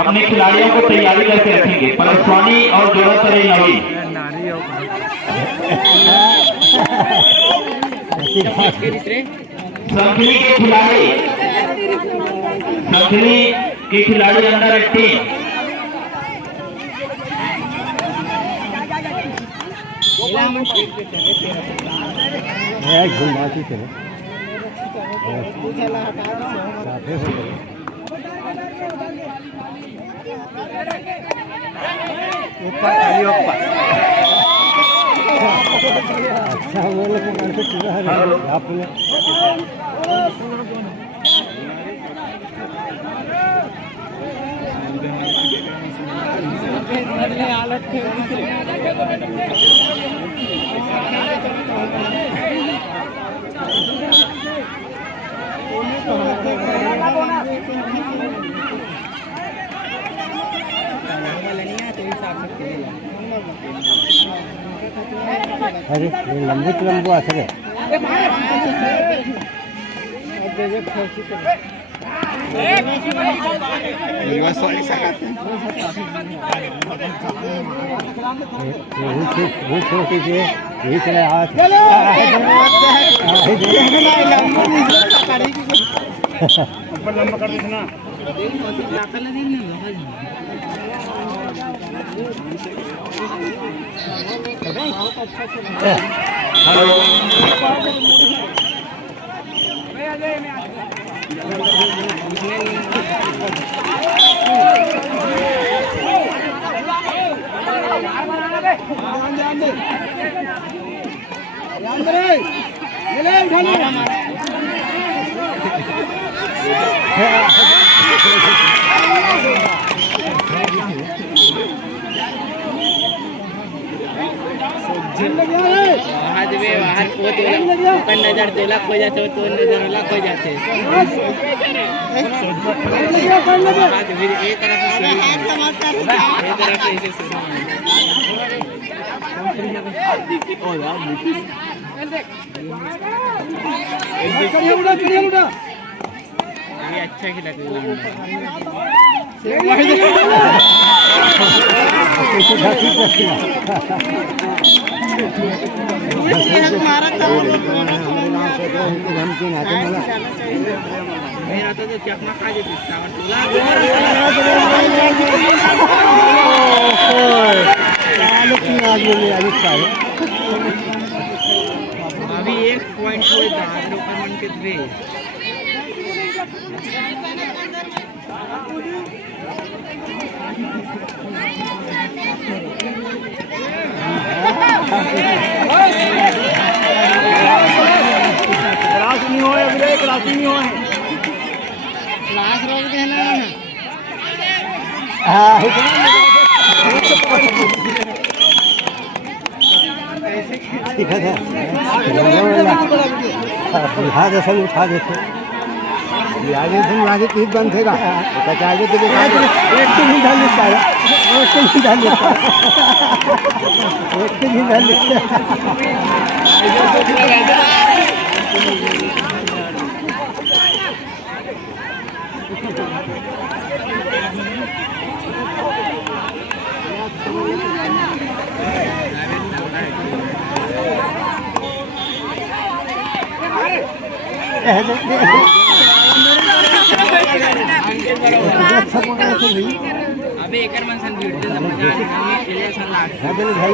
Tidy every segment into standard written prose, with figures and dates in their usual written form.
अपने खिलाड़ियों को तैयारी करके रखेंगे। परस्वानी और जोड़ा तरह नवी संखली के खिलाड़ी अंडर 18 अच्छा वो लोग पूरा है आप अरे लंबू आसरे यही चले लंबा कर देना नजर देला खो जाते तो नजर ला खो जाते एक तरफ अच्छा खिला अभी 1 पॉइंट हुए 10 लोग मन के द्वे क्लास नहीं होए अभी क्लास नहीं होए क्लास रोज कहना हां ठीक है उठा दे सब उठा देते ये आगे से आगे तीन बंद थेगा तो आगे तो एक तो नहीं डाल लेता है एक तो नहीं डाल लेता एक तो नहीं डाल लेता अबे एकर मन सन वीडियो सब मजा खेले सन लाग हबे भाई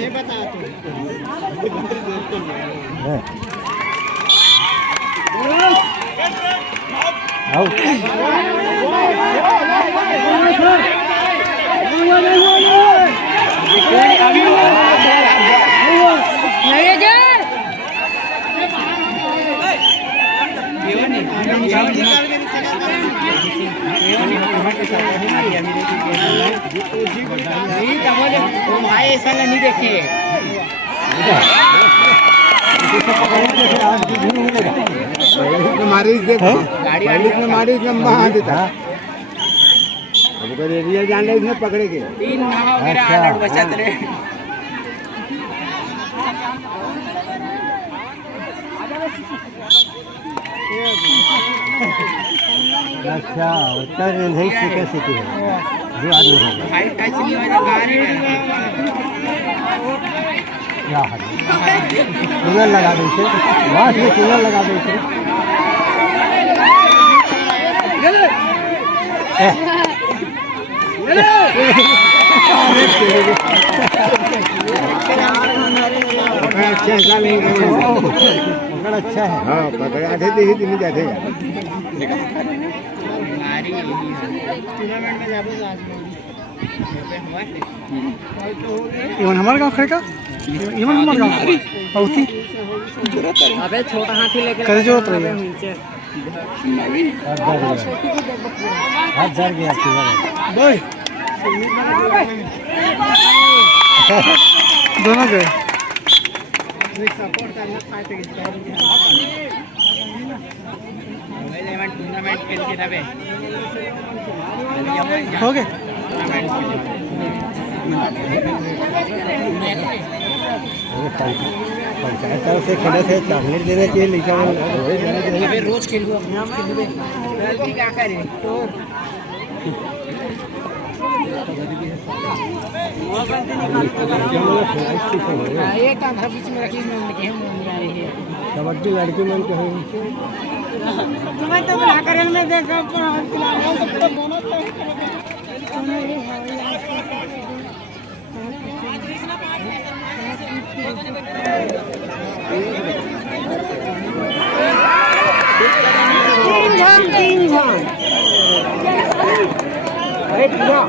ये बता भाई ऐसा नहीं देखे मारी लंबा देता एरिया जान रहे पकड़े के 3 नाव मेरा बचत रे अच्छा उत्तर नहीं से कैसे की जो आदमी है क्या है टूनर लगा दे इसे बस में टूनर लगा दे इसे अच्छा है हाँ पकड़ा थे ही दिन जाते इवन हमारे गांव खड़े का इवन हमारे गांव औती अबे छोटा हाथी लेके करे जरूरत रही है हाथ जर गया बोल दोनों गए हो गए पंचायत तरफ से खेले थे चॉकलेट देने चाहिए लिखा रोज खेलू क्या करे ये काम बीच में रखी कबड्डी लड़की मन के तुम्हें तो बना कर में देखा तीन झान अरे पूरा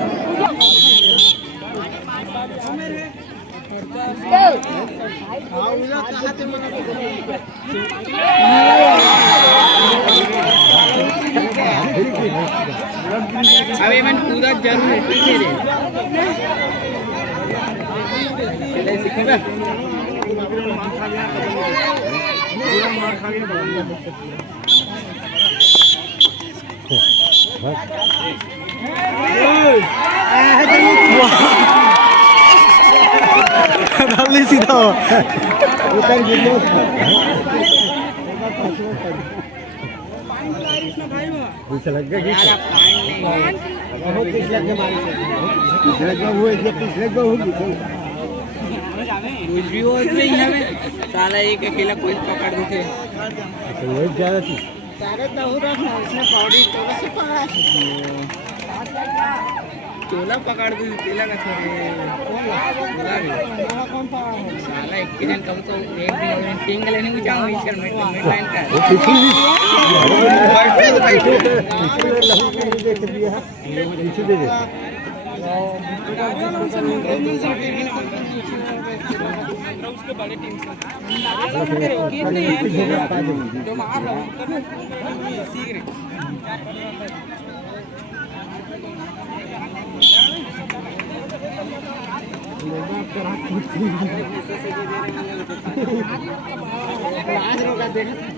अभी मैं पूरा जरूर सीखेगा डालने सीधा उतर गिरने लग गया बहुत पिछले के मारे पिछले का हुए पिछले का हुई साला एक अकेला कोई पकड़ देते वही ज्यादा थी चोला पकड़ दे केला का छोड़े साला एक दिन कब तो एक दिन टिंग लेने को जाओ इस में लाइन का देख दिया पीछे दे दे उसके बड़े टीम से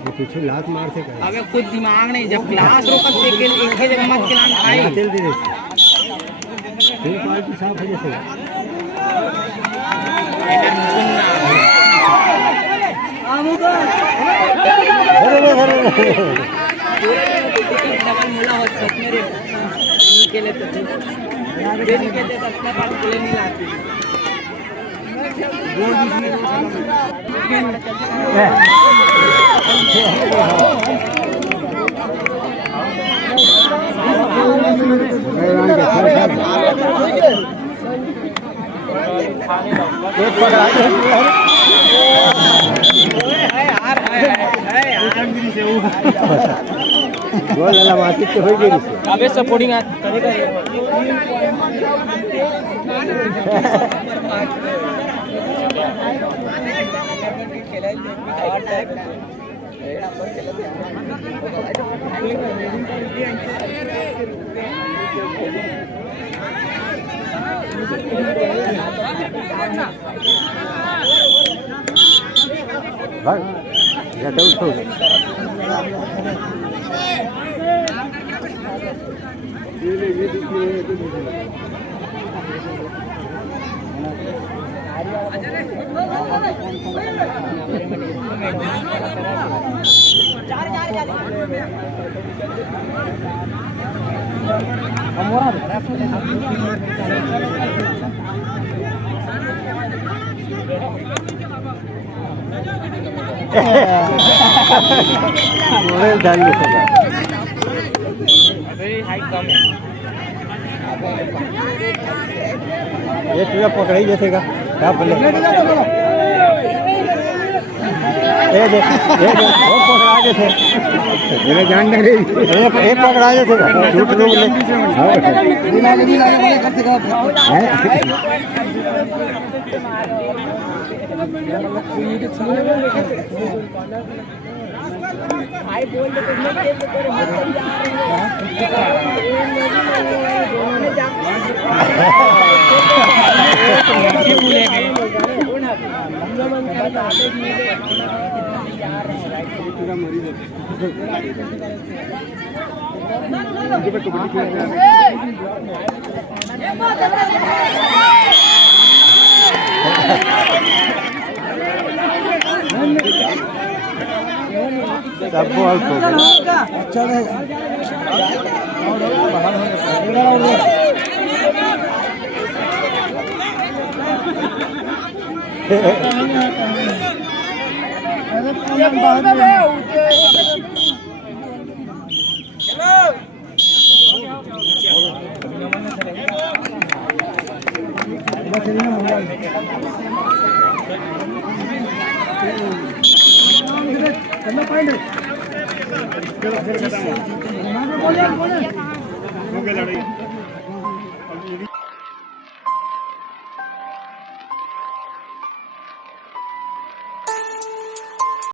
पीछे लात मार से अबे खुद दिमाग नहीं जब क्लास रोका एक ही जगह मत खिलाना खाई तेल दे दे तेल क्वालिटी साफ है जैसे डबल मुला हो सकते मेरे के लिए तो अपना पास के लिए नहीं लाती मार्केट हो गई अबे सपोर्टिंग घोड़े डाल ली सका हाइट कम है ये तुझा पकड़ाई जैसे का क्या बोले ये देख वो पकड़ा जैसे मेरे जान नहीं रही ये पकड़ा जैसे झूठ लोग ले भाई बोल दे तुमने तेरे मत सबको अल्प हो गया अच्छा बोले